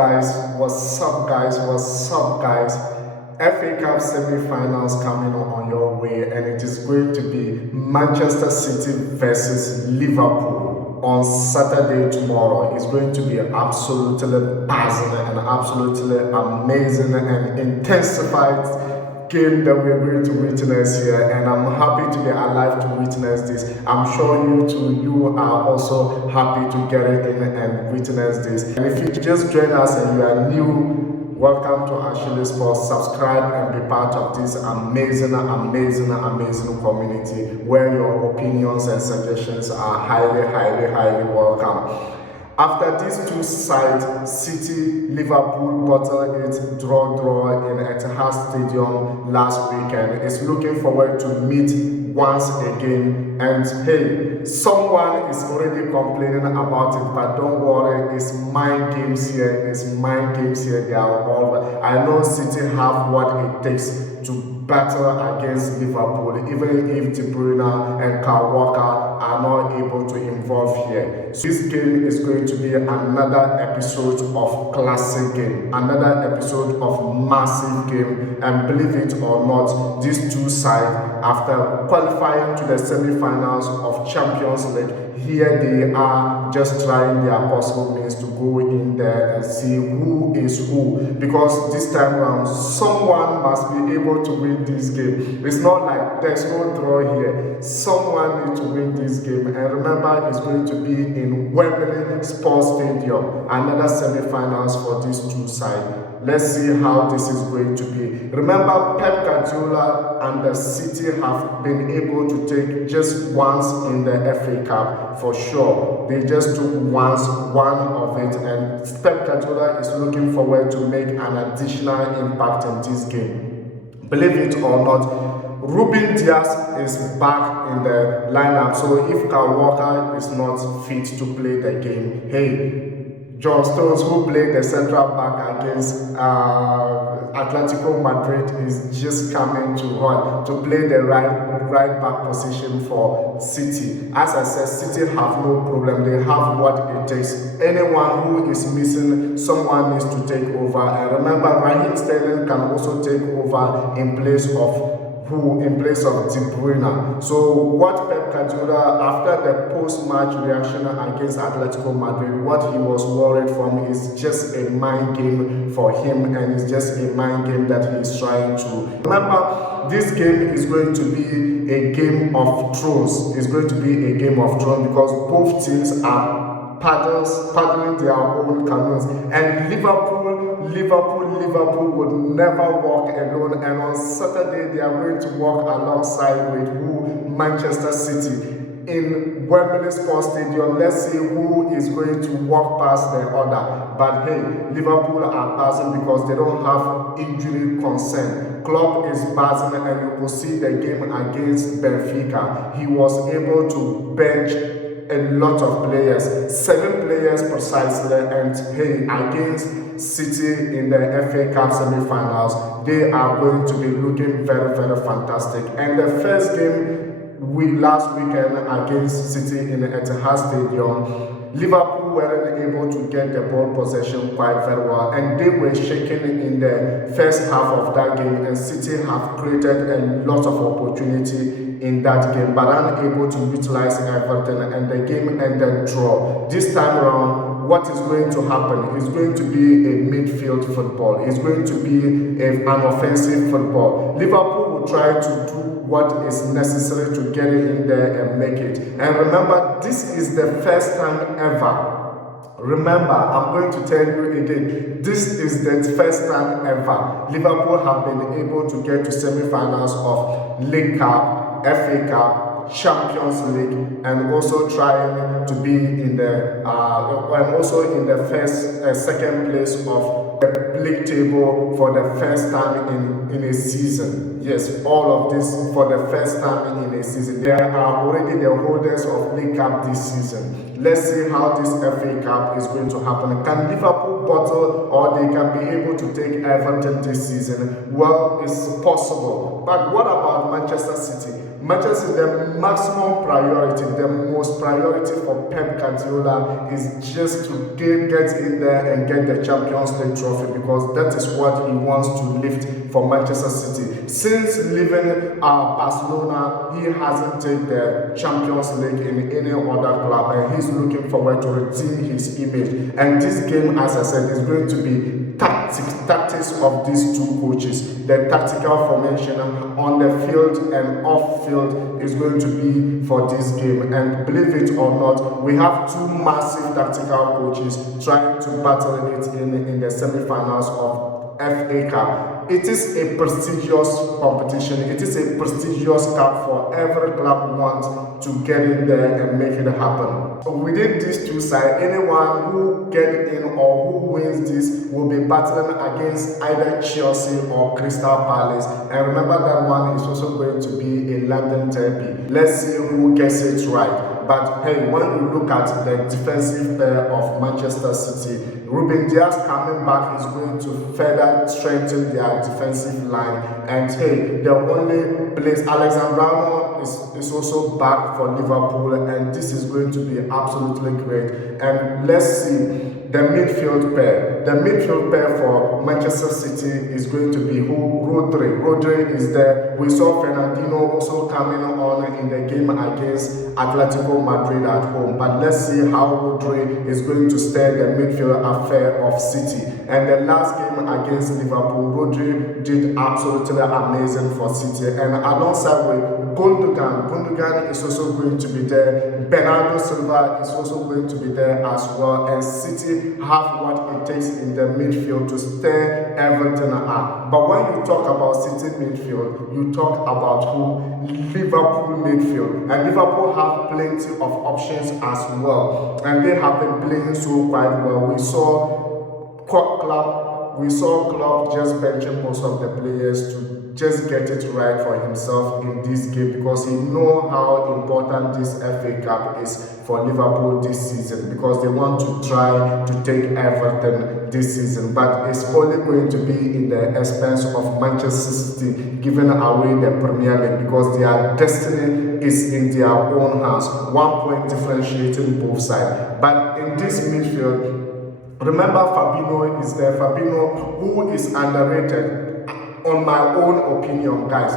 guys? What's up guys? What's up guys? FA Cup semi-finals coming on your way, and it is going to be Manchester City versus Liverpool on Saturday tomorrow. It's going to be absolutely buzzing and absolutely amazing and intensified game that we're going to witness here, and I'm happy to be alive to witness this. I'm sure you are also happy to get it in and witness this. And if you just join us and you are new, welcome to Ashile Sports. Subscribe and be part of this amazing community where your opinions and suggestions are highly welcome. After these two sides, City, Liverpool bottled it draw in Etihad Stadium last weekend. It's looking forward to meet once again. And hey, someone is already complaining about it, but don't worry, it's mind games here. They are all. I know City have what it takes to battle against Liverpool, even if Bruyner and Walker are not able to involve here. So this game is going to be another episode of classic game, another episode of massive game, and believe it or not, these two sides, after qualifying to the semi-finals of Champions League, here they are just trying their possible means to go in there and see who is who, because this time around someone must be able to win this game. It's not like there's no draw here. Someone needs to win this game, and remember, it's going to be in Wembley Stadium, another semi-finals for these two sides. Let's see how this is going to be. Remember, Pep Guardiola and the City have been able to take just once in the FA Cup for sure. They just took one of it, and Pep Guardiola is looking forward to make an additional impact in this game. Believe it or not, Ruben Dias is back in the lineup, so if Kyle Walker is not fit to play the game, hey, John Stones, who played the central back against Atletico Madrid, is just coming to play the right back position for City. As I said, City have no problem. They have what it takes. Anyone who is missing, someone needs to take over. And remember, Raheem Sterling can also take over in place of De Bruyne. So what Pep Guardiola, after the post-match reaction against Atletico Madrid, what he was worried from is just a mind game for him, and it's just a mind game that he's trying to. Remember, this game is going to be a game of thrones. It's going to be a game of thrones because both teams are paddling their own canoes, and Liverpool would never walk alone, and on Saturday they are going to walk alongside with Manchester City in Wembley Stadium. Let's see who is going to walk past the other. But hey, Liverpool are buzzing because they don't have injury concern. Klopp is buzzing, and you will see the game against Benfica. He was able to bench a lot of players, 7 players precisely, and hey, against City in the FA Cup semi-finals, they are going to be looking very fantastic. And the first game last weekend against City in the Etihad Stadium, Liverpool weren't able to get the ball possession quite very well, and they were shaking in the first half of that game, and City have created a lot of opportunity in that game, but unable to utilize everything, and the game ended draw. This time around, what is going to happen is going to be a midfield football. It's going to be an offensive football. Liverpool will try to do what is necessary to get it in there and make it. And remember, this is the first time ever. Remember, I'm going to tell you again, this is the first time ever Liverpool have been able to get to semi-finals of League Cup, FA Cup, Champions League, and also trying to be in the second place of the league table for the first time in a season. Yes, all of this for the first time in a season. They are already the holders of League Cup this season. Let's see how this FA Cup is going to happen. Can Liverpool bottle, or they can be able to take Everton this season? Well, it's possible. But what about Manchester City? Manchester, the maximum priority, the most priority for Pep Guardiola is just to get in there and get the Champions League trophy, because that is what he wants to lift for Manchester City. Since leaving Barcelona, he hasn't taken the Champions League in any other club, and he's looking forward to redeem his image. And this game, as I said, is going to be tactics of these two coaches. The tactical formation on the field and off field is going to be for this game. And believe it or not, we have two massive tactical coaches trying to battle it in the semi-finals of FA Cup. It is a prestigious competition. It is a prestigious cup for every club wants to get in there and make it happen. Within these two sides, anyone who gets in or who wins this will be battling against either Chelsea or Crystal Palace. And remember, that one is also going to be a London derby. Let's see who gets it right. But hey, when you look at the defensive pair of Manchester City, Ruben Dias coming back is going to further strengthen their defensive line. And hey, the only place, Alexander is also back for Liverpool, and this is going to be absolutely great. And let's see the midfield pair. The midfield pair for Manchester City is going to be who? Rodri. Rodri is there. We saw Fernandinho also coming on in the game against Atletico Madrid at home. But let's see how Rodri is going to stir the midfield affair of City. And the last game against Liverpool, Rodri did absolutely amazing for City. And alongside with Gundogan is also going to be there. Bernardo Silva is also going to be there as well. And City have what it takes in the midfield to stir everything up. But when you talk about City midfield, you talk about who? Liverpool midfield. And Liverpool have plenty of options as well. And they have been playing so quite well. We saw Klopp just benching most of the players to just get it right for himself in this game, because he knows how important this FA Cup is for Liverpool this season, because they want to try to take Everton this season. But it's only going to be in the expense of Manchester City giving away the Premier League, because their destiny is in their own hands. 1 point differentiating both sides. But in this midfield, remember, Firmino is there. Firmino, who is underrated. On my own opinion, guys,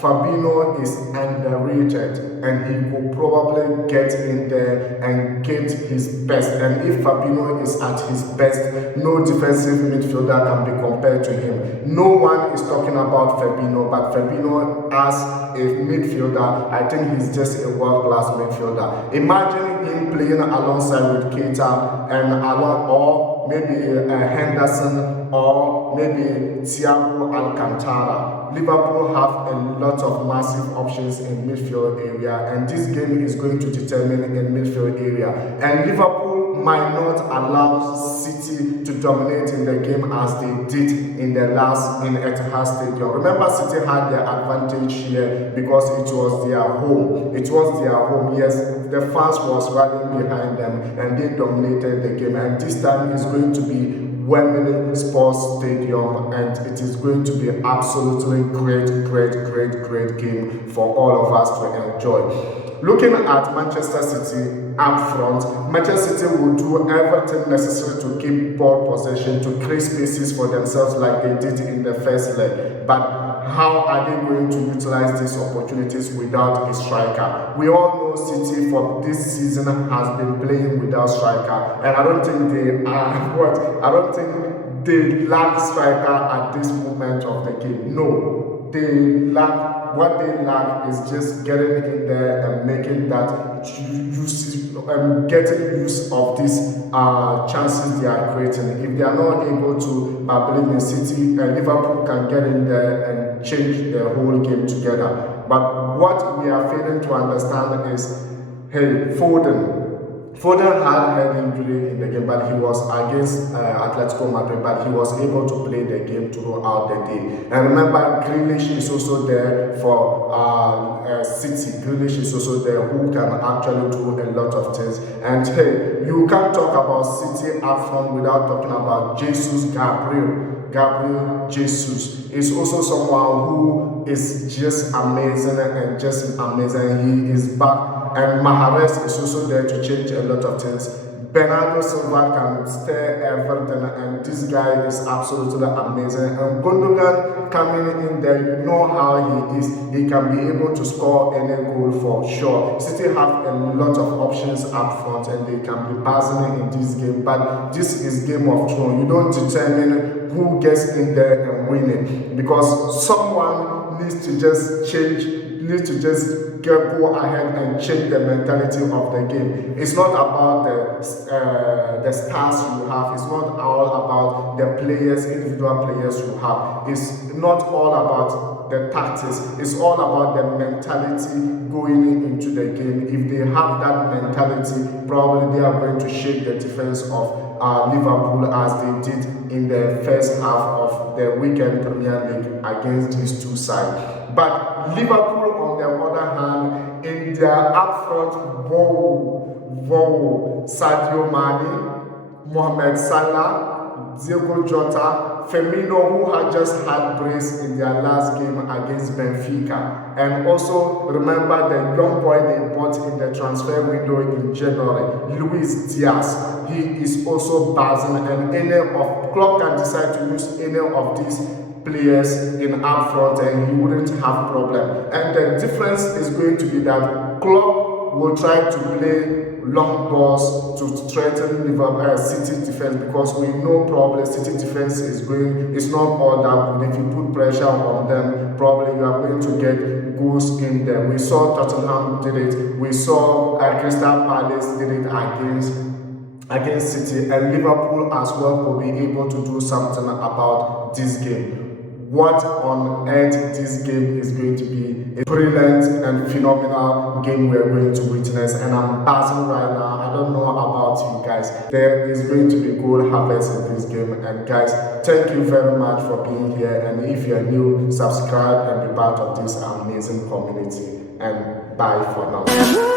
Firmino is underrated, and he will probably get in there and get his best. And if Firmino is at his best, no defensive midfielder can be compared to him. No one is talking about Firmino, but Firmino as a midfielder, I think he's just a world-class midfielder. Imagine him playing alongside with Keita and or maybe Henderson, or maybe Thiago Alcantara. Liverpool have a lot of massive options in midfield area, and this game is going to determine in midfield area. And Liverpool might not allow City to dominate in the game as they did in Etihad Stadium. Remember, City had the advantage here because it was their home. It was their home. Yes, the fans was rallying behind them, and they dominated the game. And this time is going to be Wembley Stadium, and it is going to be absolutely great game for all of us to enjoy. Looking at Manchester City up front, Manchester City will do everything necessary to keep ball possession, to create spaces for themselves like they did in the first leg. But how are they going to utilize these opportunities without a striker? We all know City for this season has been playing without striker, and I don't think they lack striker at this moment of the game. No. What they lack is just getting in there and making that getting use of these chances they are creating. If they are not able to, I believe in City, Liverpool can get in there and change the whole game together. But what we are failing to understand is, hey, Foden Foden had head injury in the game, but he was against Atletico Madrid, but he was able to play the game throughout the day. And remember, Grealish is also there for City. Grealish is also there, who can actually do a lot of things. And hey, you can't talk about City up front without talking about Gabriel Jesus is also someone who is just amazing and just amazing. He is back. And Mahrez is also there to change a lot of things. Bernardo Silva can stir everything, and this guy is absolutely amazing. And Gundogan coming in there, you know how he is. He can be able to score any goal for sure. City have a lot of options up front, and they can be buzzing in this game. But this is Game of Thrones. You don't determine who gets in there and win it, because someone needs to just go ahead and change the mentality of the game. It's not about the stars you have. It's not all about the players, individual players you have. It's not all about the tactics. It's all about the mentality going into the game. If they have that mentality, probably they are going to shake the defense of Liverpool as they did in the first half of the weekend Premier League against these two sides. But Liverpool, on the other hand, in their upfront, Sadio Mane, Mohamed Salah, Diogo Jota, Firmino, who had just had brace in their last game against Benfica. And also remember the young boy they bought in the transfer window in January, Luis Diaz. He is also buzzing, and Klopp can decide to use any of these players in up front and he wouldn't have problem. And the difference is going to be that Klopp will try to play long balls to threaten Liverpool City defense, because we know probably City defense is not all that good. If you put pressure on them, probably you are going to get goals in there. We saw Tottenham did it. We saw Crystal Palace did it against City, and Liverpool as well will be able to do something about this game. What on earth this game is going to be a brilliant and phenomenal game we are going to witness, and I'm buzzing right now. I don't know about you guys. There is going to be goal harvest in this game, and guys, thank you very much for being here, and if you're new, subscribe and be part of this amazing community, and bye for now.